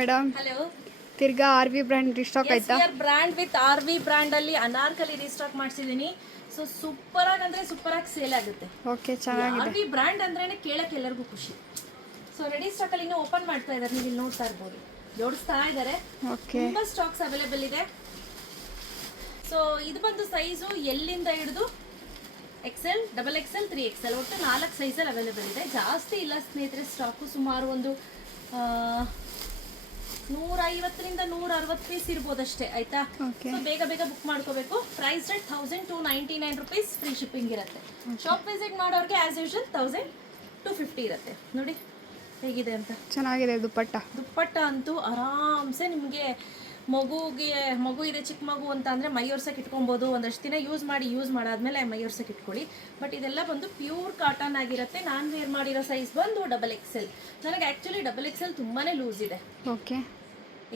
Madam. ತಿರ್ಗಾ R V brand restock ಆಯ್ತಾ? Brand with R V brand ಅಲ್ಲಿ Anarkali restock ಮಾಡಿಸಿದೀನಿ ಸೊ ಸೂಪರ್ ಆಗಿ ಅಂದ್ರೆ ಸೂಪರ್ ಆಗಿ ಸೇಲ್ ಆಗುತ್ತೆ ಓಕೆ ಚೆನ್ನಾಗಿದೆ. ಆರ್ ವಿ ಬ್ರ್ಯಾಂಡ್ ಅಂದ್ರೇನೆ ಕೇಳಕ್ಕೆ ಎಲ್ಲರಿಗೂ ಖುಷಿ. ಸೊ ರೆಡಿ ಸ್ಟಾಕ್ ಅಲ್ಲಿ ಇನ್ನೂ ಓಪನ್ ಮಾಡ್ತಾ ಇದ್ದಾರೆ ನೀವು ಇಲ್ಲಿ ನೋಡ್ತಾ ಇರ್ಬೋದು. ಜೋಡಿಸ್ತಾ ಇದ್ದಾರೆ ಓಕೆ ತುಂಬಾ ಸ್ಟಾಕ್ಸ್ ಅವೈಲೇಬಲ್ ಇದೆ. ಸೊ ಇದು ಬಂದು ಸೈಜು ಎಲ್ಲಿಂದ ಹಿಡಿದು? XL double XL three XL ಒಟ್ಟು ನಾಲ್ಕು ಸೈಜಲ್ಲಿ ಅವೈಲೇಬಲ್ ಇದೆ. ಜಾಸ್ತಿ ಇಲ್ಲ ಸ್ನೇಹಿತರೆ ಸ್ಟಾಕು ಸುಮಾರು ಒಂದು ನೂರ ಐವತ್ತರಿಂದ ನೂರ ಅರವತ್ತು ಪೀಸ್ ಇರ್ಬೋದಷ್ಟೇ ಆಯ್ತಾ? ಓಕೆ ಸೊ ಬೇಗ ಬೇಗ ಬುಕ್ ಮಾಡ್ಕೋಬೇಕು. Price rate thousand two ninety nine rupees free shipping ಇರುತ್ತೆ ಶಾಪ್ ವಿಸಿಟ್ ಮಾಡೋರಿಗೆ as usual thousand two fifty ಇರುತ್ತೆ. ನೋಡಿ ಹೇಗಿದೆ ಅಂತ? ಚೆನ್ನಾಗಿದೆ ದುಪ್ಪಟ್ಟ. ದುಪ್ಪಟ್ಟ ಅಂತೂ ಆರಾಮ್ಸೆ ನಿಮಗೆ ಮಗುಗೆ ಮಗು ಇದೆ ಚಿಕ್ಕ ಮಗು ಅಂತ ಅಂದರೆ ಮೈಯೋರ್ಸಕ್ಕೆ ಇಟ್ಕೊಬೋದು. ಒಂದಷ್ಟು ದಿನ ಯೂಸ್ ಮಾಡಿ ಯೂಸ್ ಮಾಡಾದ್ಮೇಲೆ ಮೈಯೋರ್ಸಕ್ಕೆ ಇಟ್ಕೊಳ್ಳಿ. ಬಟ್ ಇದೆಲ್ಲ ಬಂದು ಪ್ಯೂರ್ ಕಾಟನ್ ಆಗಿರುತ್ತೆ. ನಾನು ವೇರ್ ಮಾಡಿರೋ ಸೈಜ್ ಬಂದು ಡಬಲ್ ಎಕ್ಸೆಲ್ ನನಗೆ ಆ್ಯಕ್ಚುಲಿ ಡಬಲ್ ಎಕ್ಸೆಲ್ ತುಂಬಾ ಲೂಸ್ ಇದೆ. ಓಕೆ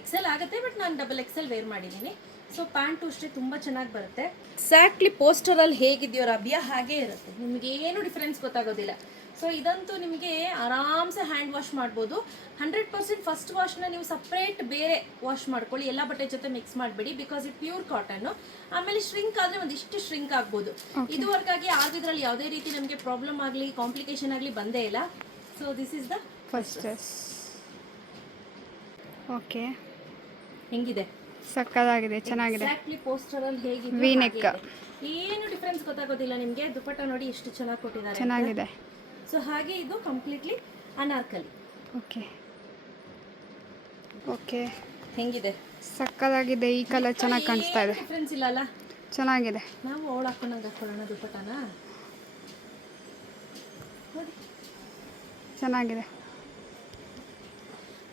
ಎಕ್ಸೆಲ್ ಆಗುತ್ತೆ ಬಟ್ ನಾನು ಡಬಲ್ ಎಕ್ಸೆಲ್ ವೇರ್ ಮಾಡಿದ್ದೀನಿ. ಸೊ ಪ್ಯಾಂಟು ಅಷ್ಟೇ ತುಂಬ ಚೆನ್ನಾಗಿ ಬರುತ್ತೆ. ಎಕ್ಸಾಕ್ಟ್ಲಿ ಪೋಸ್ಟರಲ್ಲಿ ಹೇಗಿದೆಯೋ ರಬ್ಯ ಹಾಗೇ ಇರುತ್ತೆ. ನಿಮಗೆ ಏನು ಡಿಫ್ರೆನ್ಸ್ ಗೊತ್ತಾಗೋದಿಲ್ಲ. ಸೊ ಇದಂತೂ ನಿಮಗೆ ಆರಾಮ್ಸೆ ಹ್ಯಾಂಡ್ ವಾಶ್ ಮಾಡ್ಬೋದು. ಹಂಡ್ರೆಡ್ ಪರ್ಸೆಂಟ್ ಫಸ್ಟ್ ವಾಶ್ನ ನೀವು ಸಪ್ರೇಟ್ ಬೇರೆ ವಾಶ್ ಮಾಡ್ಕೊಳ್ಳಿ. ಎಲ್ಲ ಬಟ್ಟೆ ಜೊತೆ ಮಿಕ್ಸ್ ಮಾಡಬೇಡಿ ಬಿಕಾಸ್ ಇಟ್ ಪ್ಯೂರ್ ಕಾಟನ್ ಆಮೇಲೆ ಶ್ರಿಂಕ್ ಆದರೆ ಒಂದಿಷ್ಟು ಶ್ರಿಂಕ್ ಆಗ್ಬೋದು. ಇದುವರೆಗಾಗಿ ಆಗಿದ್ರಲ್ಲಿ ಯಾವುದೇ ರೀತಿ ನಮಗೆ ಪ್ರಾಬ್ಲಮ್ ಆಗಲಿ ಕಾಂಪ್ಲಿಕೇಶನ್ ಆಗಲಿ ಬಂದೇ ಇಲ್ಲ. So this is the first okay ಹೆಂಗಿದೆ? ಸಕ್ಕದಾಗಿದೆ ಚೆನ್ನಾಗಿದೆ. ಎಕ್ಸಾಕ್ಟ್ಲಿ ಪೋಸ್ಟರ್ ಅಲ್ಲಿ ಹೇಗಿದೆ. ಏನು ಡಿಫ್ರೆನ್ಸ್ ಗೊತ್ತಾಗೋದಿಲ್ಲ ನಿಮಗೆ. ದುಪ್ಪಟ್ಟ ನೋಡಿ ಎಷ್ಟು ಚೆನ್ನಾಗಿ ಕೊಟ್ಟಿದ್ದಾರೆ ಚೆನ್ನಾಗಿದೆ. ಸೊ ಹಾಗೆ ಇದು ಕಂಪ್ಲೀಟ್ಲಿ ಅನಾರ್ಕಲಿ ಓಕೆ ಓಕೆ ಹೆಂಗಿದೆ? ಸಕ್ಕದಾಗಿದೆ. ಈ ಕಲರ್ ಚೆನ್ನಾಗಿ ಕಾಣಿಸ್ತಾ ಇದೆ. ಡಿಫ್ರೆನ್ಸ್ ಇಲ್ಲ ಅಲ್ಲ? ಚೆನ್ನಾಗಿದೆ. ನಾವು ಅವಳು ಹಾಕೊಂಡಂಗೆ ಹಾಕೊಳ್ಳೋಣ ದುಪ್ಪಟ್ಟನ? ಚೆನ್ನಾಗಿದೆ.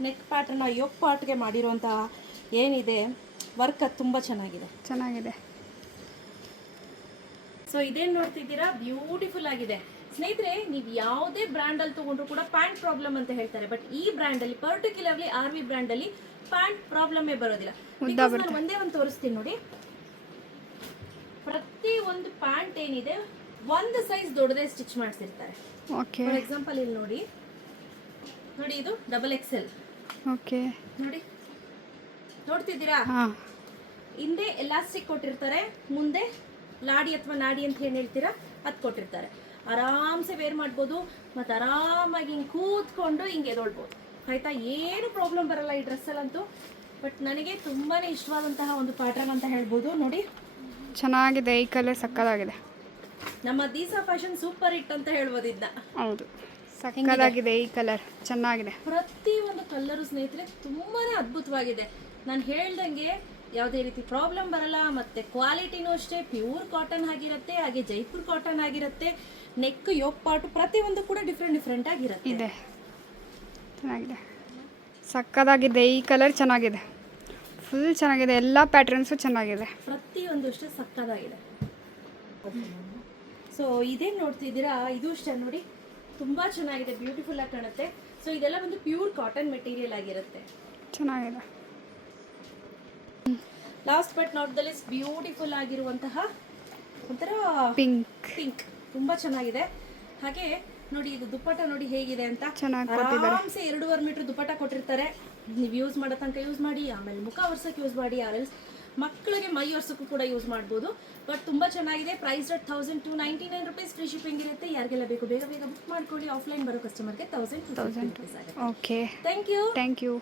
ನೆಕ್ ಪ್ಯಾಟರ್ನ ಯೋಗ್ ಪಾರ್ಟ್ಗೆ ಮಾಡಿರೋಂಥ ಏನಿದೆ ವರ್ಕ್ ಅದು ತುಂಬ ಚೆನ್ನಾಗಿದೆ. ಚೆನ್ನಾಗಿದೆ. ಸೊ ಇದೇನು ನೋಡ್ತಿದ್ದೀರಾ? ಬ್ಯೂಟಿಫುಲ್ ಆಗಿದೆ. ಸ್ನೇಹಿತರೆ ನೀವು ಯಾವುದೇ ಬ್ರ್ಯಾಂಡ್ ಅಲ್ಲಿ ತಗೊಂಡ್ರು ಕೂಡ ಪ್ಯಾಂಟ್ ಪ್ರಾಬ್ಲಮ್ ಅಂತ ಹೇಳ್ತಾರೆ. ಬಟ್ ಈ ಬ್ರ್ಯಾಂಡ್ ಅಲ್ಲಿ ಪರ್ಟಿಕ್ಯುಲರ್ಲಿ ಆರ್ ವಿ ಬ್ರ್ಯಾಂಡ್ ಅಲ್ಲಿ ಪ್ಯಾಂಟ್ ಪ್ರಾಬ್ಲಮೇ ಬರೋದಿಲ್ಲ. ನಾನು ಒಂದೇ ಒಂದು ತೋರಿಸ್ತೀನಿ ನೋಡಿ. ಪ್ರತಿ ಒಂದು ಪ್ಯಾಂಟ್ ಏನಿದೆ ಒಂದು ಸೈಜ್ ದೊಡ್ಡದೇ ಸ್ಟಿಚ್ ಮಾಡಿಸಿರ್ತಾರೆ. ಓಕೆ ಫಾರ್ ಎಕ್ಸಾಂಪಲ್ ಇಲ್ಲಿ ನೋಡಿ. ನೋಡಿ ಇದು ಡಬಲ್ ಎಕ್ಸೆಲ್ ಓಕೆ ನೋಡಿ. ನೋಡ್ತಿದ್ದೀರಾ? ಹಿಂದೆ ಎಲಾಸ್ಟಿಕ್ ಕೊಟ್ಟಿರ್ತಾರೆ ಮುಂದೆ ಲಾಡಿ ಅಥವಾ ನಾಡಿ ಅಂತ ಏನು ಹೇಳ್ತೀರಾ? ಅದು ಕೊಟ್ಟಿರ್ತಾರೆ. ಆರಾಮ್ಸೆ ವೇರ್ ಮಾಡ್ಬೋದು ಮತ್ತು ಆರಾಮಾಗಿ ಹಿಂಗೆ ಕೂತ್ಕೊಂಡು ಹಿಂಗೆ ಎದೊಳ್ಬೋದು. ಆಯ್ತಾ? ಏನು ಪ್ರಾಬ್ಲಮ್ ಬರಲ್ಲ ಈ ಡ್ರೆಸ್ಸಲ್ಲಂತೂ ಬಟ್ ನನಗೆ ತುಂಬಾ ಇಷ್ಟವಾದಂತಹ ಒಂದು ಪ್ಯಾಟರ್ನ್ ಅಂತ ಹೇಳ್ಬೋದು. ನೋಡಿ. ಚೆನ್ನಾಗಿದೆ. ಈ ಕಲರ್ ಸಕ್ಕದಾಗಿದೆ. ನಮ್ಮ ದೀಸಾ ಫ್ಯಾಷನ್ ಸೂಪರ್ ಹಿಟ್ ಅಂತ ಹೇಳ್ಬೋದು ಇದನ್ನ ಹೌದು. ಸಕ್ಕದಾಗಿದೆ ಈ ಕಲರ್. ಚೆನ್ನಾಗಿದೆ. ಪ್ರತಿ ಒಂದು ಕಲ್ಲರು ಸ್ನೇಹಿತರೆ ತುಂಬಾ ಅದ್ಭುತವಾಗಿದೆ. ನಾನು ಹೇಳ್ದಂಗೆ ಯಾವುದೇ ರೀತಿ ಪ್ರಾಬ್ಲಮ್ ಬರಲ್ಲ ಮತ್ತು ಕ್ವಾಲಿಟಿನೂ ಅಷ್ಟೇ ಪ್ಯೂರ್ ಕಾಟನ್ ಆಗಿರುತ್ತೆ ಹಾಗೆ ಜೈಪುರ್ ಕಾಟನ್ ಆಗಿರುತ್ತೆ ನೆಕ್ ಯೋಗ ಪಾರ್ಟ್ ಪ್ರತಿಯೊಂದು ಕೂಡ ಡಿಫ್ರೆಂಟ್ ಡಿಫ್ರೆಂಟ್ ಆಗಿರುತ್ತೆ. ಇದೆ. ಚೆನ್ನಾಗಿದೆ. ಸಕ್ಕದಾಗಿದೆ ಈ ಕಲರ್ ಚೆನ್ನಾಗಿದೆ. ಫುಲ್ ಚೆನ್ನಾಗಿದೆ ಎಲ್ಲ ಪ್ಯಾಟ್ರನ್ಸು ಚೆನ್ನಾಗಿದೆ. ಪ್ರತಿಯೊಂದು ಅಷ್ಟೇ ಸಕ್ಕದಾಗಿದೆ. ಸೊ ಇದೇನು ನೋಡ್ತಿದ್ದೀರಾ? ಇದು ಅಷ್ಟೇ ನೋಡಿ. ತುಂಬ ಚೆನ್ನಾಗಿದೆ ಬ್ಯೂಟಿಫುಲ್ ಆಗಿ ಕಾಣುತ್ತೆ. ಸೊ ಇದೆಲ್ಲ ಒಂದು ಪ್ಯೂರ್ ಕಾಟನ್ ಮೆಟೀರಿಯಲ್ ಆಗಿರುತ್ತೆ. ಚೆನ್ನಾಗಿದೆ. Last but not the least beautiful ಆಗಿರುವಂತಹ ಒಂಥರ ಪಿಂಕ್ ಪಿಂಕ್ ತುಂಬಾ ಚೆನ್ನಾಗಿದೆ. ಹಾಗೆ ನೋಡಿ ಇದು ದುಪ್ಪಟ್ಟ ನೋಡಿ ಹೇಗಿದೆ ಅಂತ. ಆರಾಮ್ಸೆ ಎರಡೂವರೆ ಮೀಟರ್ ದುಪ್ಪಟ್ಟ ಕೊಟ್ಟಿರ್ತಾರೆ. ನೀವು ಯೂಸ್ ಮಾಡೋ ತನಕ ಯೂಸ್ ಮಾಡಿ ಆಮೇಲೆ ಮುಖ ಒರ್ಸಕ್ಕೆ ಯೂಸ್ ಮಾಡಿ ಆಮೇಲೆ ಮಕ್ಕಳಿಗೆ ಮೈ ಒರ್ಸಕ್ಕೂ ಕೂಡ ಯೂಸ್ ಮಾಡ್ಬೋದು. ಬಟ್ ತುಂಬ ಚೆನ್ನಾಗಿದೆ. Price rate thousand two ninety nine rupees free shipping ಇರುತ್ತೆ. ಯಾರಿಗೆಲ್ಲ ಬೇಕು ಬೇಗ ಬೇಗ ಬುಕ್ ಮಾಡ್ಕೊಳ್ಳಿ. ಆಫ್ಲೈನ್ ಬರೋ ಕಸ್ಟಮರ್ಗೆ ತೌಸಂಡ್ ತೌಸಂಡ್ ರುಪೀಸ್ ಆಗುತ್ತೆ. Thank you thank you